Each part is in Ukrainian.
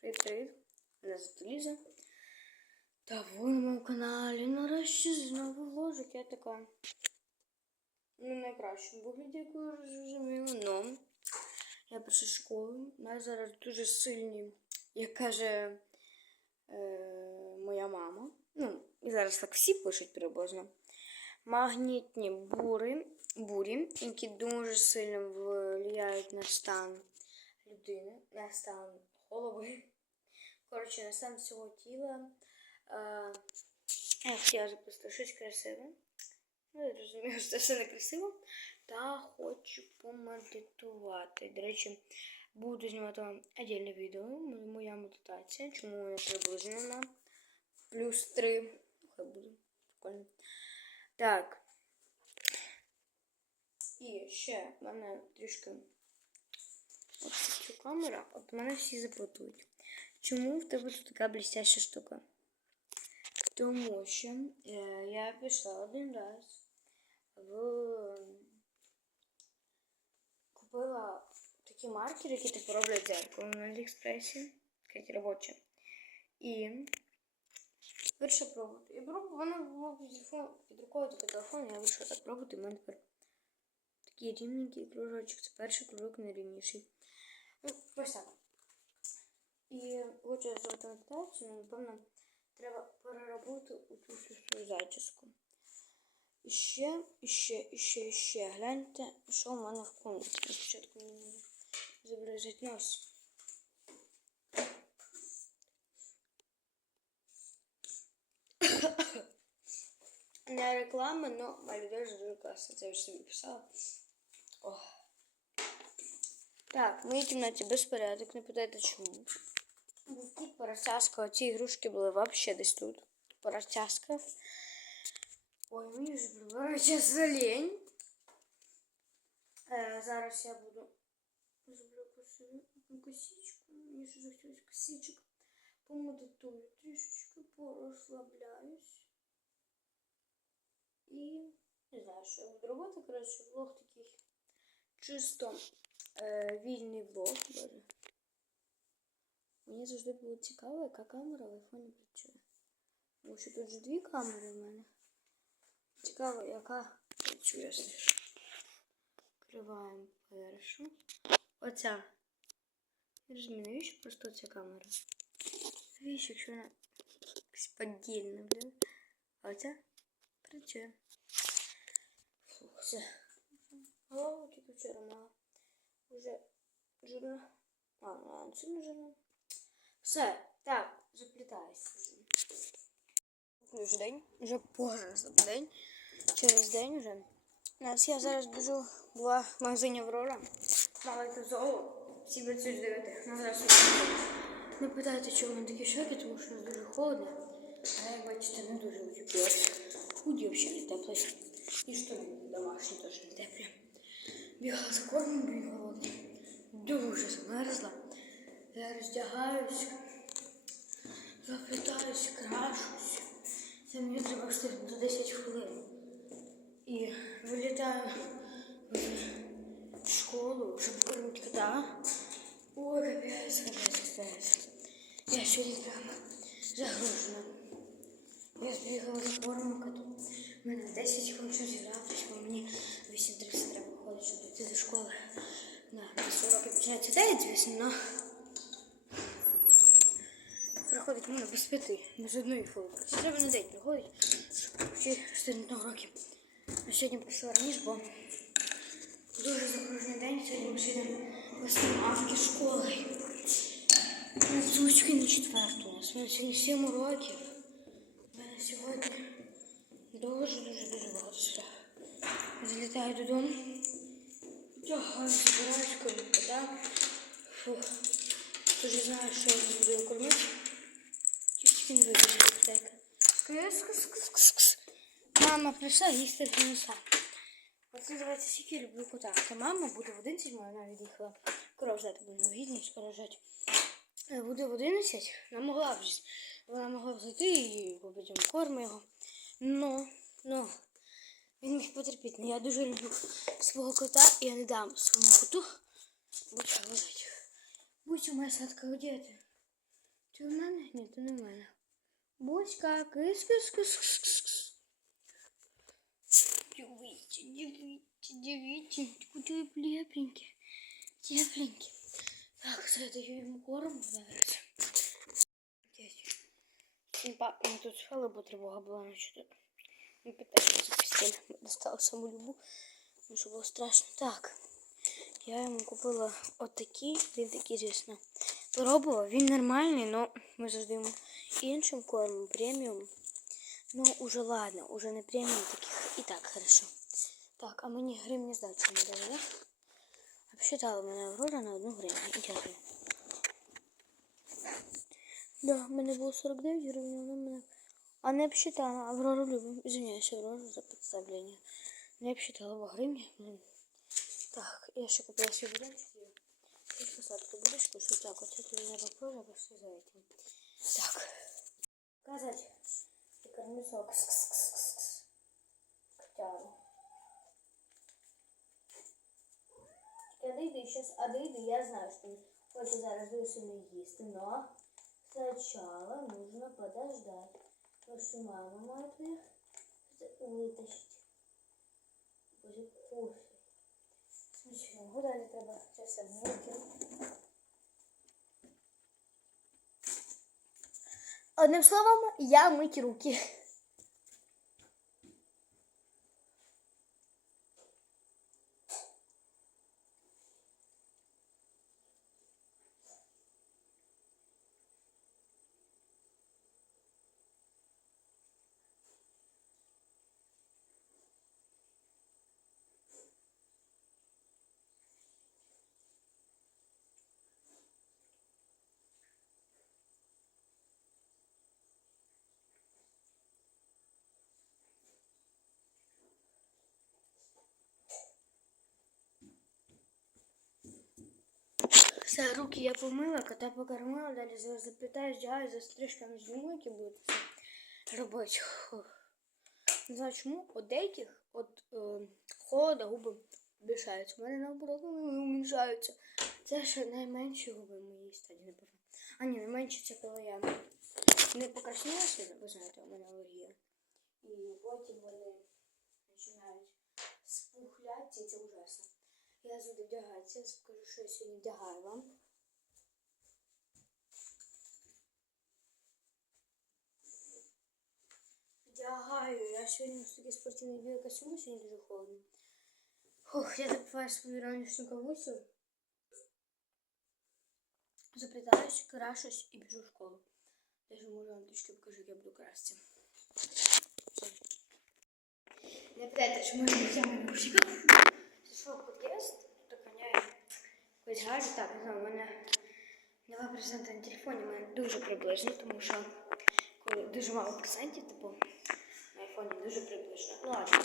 Привіт-привіт! Мене звати Ліза. Та ви на моєму каналі нарешті знову вложик. Я така. Ну, найкращому вигляді, як ви розуміли, но я прийшла з школи. У нас зараз дуже сильні, як каже е, моя мама. Ну, і зараз так всі пишуть приблизно. Магнітні бури, бурі, які дуже сильно впливають на стан людини, на стан голови. Коротше, на стан всього тіла. Е, я хотіла записати щось красиве. Ну, я розумію, що це все не красиво. Та хочу помедитувати. До речі, буду знімати вам отдельне відео. Моя медитація. Чому вона приблизно плюс 3. Хай буде. Прикольно. Так. І ще в мене трішки от цю камера. От мене всі запитують. Чому в тебе тут така блістяща штука? Тому що е, я пішла один раз в купила такі маркери, які типу роблять дзеркало на Аліекспресі, такі робочі. І вирішила пробувати. І пробувала, вона була під рукою такий телефон, я вирішила так пробувати, і в мене тепер такий рівненький кружочок. Це перший кружок найрівніший. Ну, ось так. І хочу медитацію, але, напевно, треба переробити у цю зачіску. І ще, і ще, і ще, і ще. Гляньте, що в мене в комнаті. Спочатку мені зобразить нос. Не реклама, но малюдеж дуже класно. Це я вже собі писала. Ох. Так, в моїй кімнаті безпорядок, не питайте чому. Був кіт порозтяскав, ці ігрушки були взагалі десь тут. Порозтяскав. Ой, мені вже прибирає за лень. Е, зараз я буду зроблю косу- косичку. Мені ще захотілося косичок. Помедитую трішечки, порозслабляюсь. І не знаю, що я буду робити. Коротше, влог такий чисто е, вільний влог. Боже. Мені завжди було цікаво, яка камера в айфоні працює. Тому що тут ж дві камери в мене. Цікаво, яка працює. Відкриваємо першу. Оця. Я розумію, навіщо просто ця камера? Навіщо, якщо вона якась подільна, блін. А оця працює. Фух, все. Голову тільки вчора мала. Уже жирно. А, ну, не жирно. Все, так, заплітаюся. Вже день, вже позже день. Через день вже. У нас я зараз біжу була в магазині Аврора. В золо. Всі працюють з 9. Ну, зараз не питайте, чого вони такі шоки, тому що нас дуже холодно. А як бачите, не дуже утеплилось. Худі взагалі не теплий. І штани домашні теж не теплі. Бігала за кормом, блін, голодна. Дуже замерзла. Я роздягаюсь, заплітаюсь, крашусь. Це мені треба встигнути 10 хвилин. І вилітаю в школу, щоб кормити кота. Ой, капець, капець, капець. Я сьогодні прямо загружена. Я збігала за кормом коту. У мене 10 хвилин що зігратися, бо мені 8.30 треба виходить, щоб дійти до школи. На 10 уроки починається 9, звісно, но проходить мене без п'яти, без одної. Це треба на день проходить, щоб всі встигнути на. А сьогодні прийшла раніше, бо дуже загружений день. Сьогодні ми ще йдемо веснавки школи. У нас звучки на четверту. У нас сьогодні 7 уроків. У мене сьогодні дуже-дуже-дуже багато. Залітаю додому. Збираюсь, кормлю кота. Фух. Дуже знаю, що я буду його кормити. Тільки не. Кс-кс-кс-кс-кс. Мама прийшла їсти принесла. Оце називається скільки я люблю кота. Та мама буде в 11, вона від'їхала. Коров взяти буде гідність, скоро. Е, Буде в 11, вона могла б вона могла б зайти і побити корм його. Но, но, він міг потерпіти. Ну, Я дуже люблю свого кота, і я не дам своєму коту. Будь лежить. Будь у моя сладка одета. Ти в мене? Ні, ти не в мене. Буська, кис кис кис кис кис кис Дивіться, дивіться, дивіться, куди тепленькі, тепленькі. Так, це я даю йому корм зараз. Дядь. Ну, пап, ну тут халабу тривога була ночі тут. Не питайте за постіль. Достала саму любу, тому що було страшно. Так. Я йому купила отакий, він такий, звісно. Пробував, він нормальний, але ми завжди йому іншим кормом, преміум. Ну, уже ладно, уже не преміум таких. І так, хорошо. Так, а мені гривні здачу не дали, да? Обсчитала мене Аврора на одну гривню. Дякую. Да, в мене було 49 гривень, вона мене... А не обсчитала, Аврору любим. Извиняюсь, Аврора, за представление. Не обсчитала во гривні. Блин. Так, я ще купила себе блинчики. І посадку будеш кушать. Так, вот это я попробую, пошли за этим. Так. Казать. И кормисок. Кс-кс-кс-кс. Котяру. Я дойду сейчас, а дойду, я знаю, что хочет зараз дуже сильно їсти, но сначала нужно подождать. Мама моя вытащить. Будет кушать. Нічого, гуляти треба часом руки. Одним словом, я мить руки. Все, руки я помила, кота покормила, далі заплітаю, здягаю, за стрижками зніму, які будуть це робити. Не знаю чому, от деяких от е, холода губи більшаються. У мене наоборот вони уміншаються. Це ще найменші губи мої стаді, напевно. А ні, найменші це коли я не покрасніла сильно, ви знаєте, у мене алергія. І потім вони починають спухляти, і це ужасно. Я буду вдягатися, скажу, що я сьогодні вдягаю вам. Вдягаю. Я сьогодні ось такий спортивний білий костюм, сьогодні дуже холодно. Фух, я допиваю свою ранішню кавусю. Заплітаюсь, крашусь і біжу в школу. Я ж можу вам трішки покажу, як я буду красти. Не питайте, чому я не втягну мужика. В під'їзд, тут охороняє якийсь гаджет. Так, не знаю, у мене нова презента на телефоні, у мене дуже приблизно, тому що коли дуже мало процентів, типу, на айфоні дуже приблизно. Ну ладно.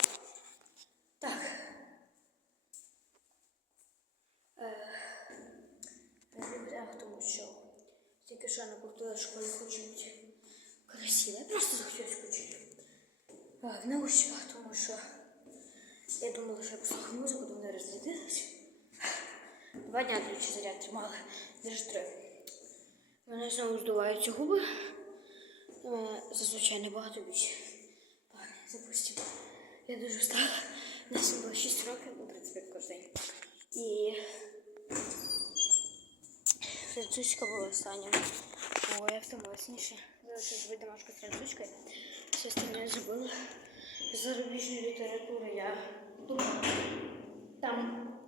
Так. Тому що тільки що накрутила школі хочу бути красиво. Я просто захотілося включити. Е, В наушниках, тому що я думала, що я послухаю музику, то. Два дня ключі заряд тримали, даже три. У мене знову здуваються губи. У мене зазвичай набагато більше. Ладно, запустимо. Я дуже встала. Нас було 6 років, ну, в принципі, кожен день. І французька була останнім. О, я втомилася. Залишилось зробити домашку з французькою. Все остальне забула. Зарубіжної літератури я думаю. Там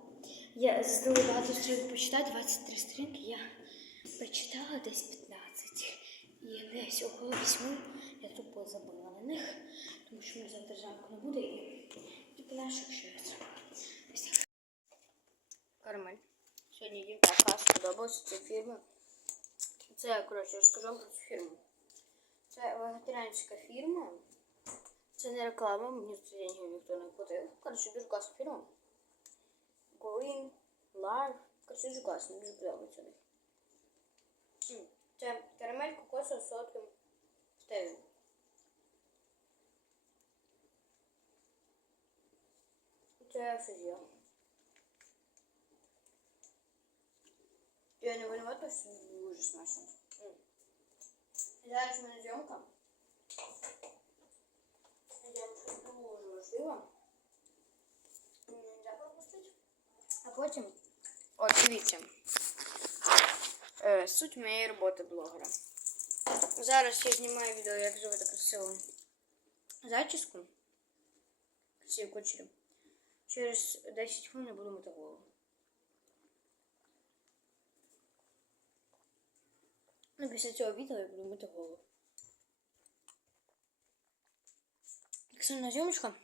я здала багато сторінок почитати, 23 сторінки. Я почитала десь 15. І десь около 8 я тупо забула на них, тому що мене завтра зранку не буде і наших що я зробила. Ось. Кармель. Сьогодні їм така сподобалася ця фірма. Це, коротше, розкажу про цю фірму. Це вегетаріанська фірма. Це не реклама, мені деньги ніхто не платив. Коротше, дуже класна фірма. Green, Life. Коротше, дуже класно, дуже подобається них. Це карамель кокосу з солодким стеві. Це все з'їла. Я не винувата, що дуже смачно. Зараз у мене зйомка. Я вам щось дуже важливо. Мені не треба пропустити. А потім. От, дивіться. Е, суть моєї роботи блогера. Зараз я знімаю відео, як зробити красиву зачіску. Красиві кучері. Через 10 хвилин я буду мити голову. Ну, після цього відео я буду мити голову. Екстрена зйомочка.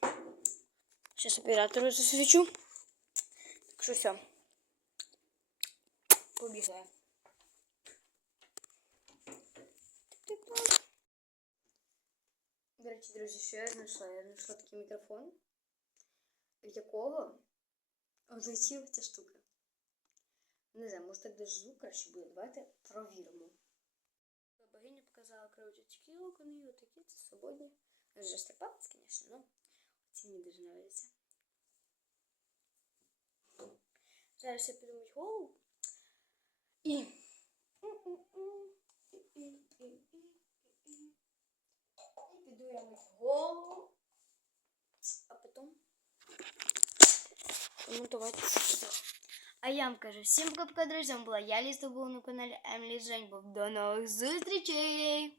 Зараз оператору засвічу. Що все. Побігаю. До речі, друзі, що я знайшла? Я знайшла такий мікрофон, від якого влетіла ця штука. Не знаю, може так даже звук краще буде. Давайте провіримо. Богиня показала, короче, такі локони, отакі, це свободні. Вже стрипались, звісно, но ці мені дуже нравятся. Зараз я піду мить голову. І... І піду я мить голову, а потім монтувати відео. А я вам кажу, всім пока-пока, друзі, з вами була я, Ліста, була на каналі Емлі Жень. До нових зустрічей!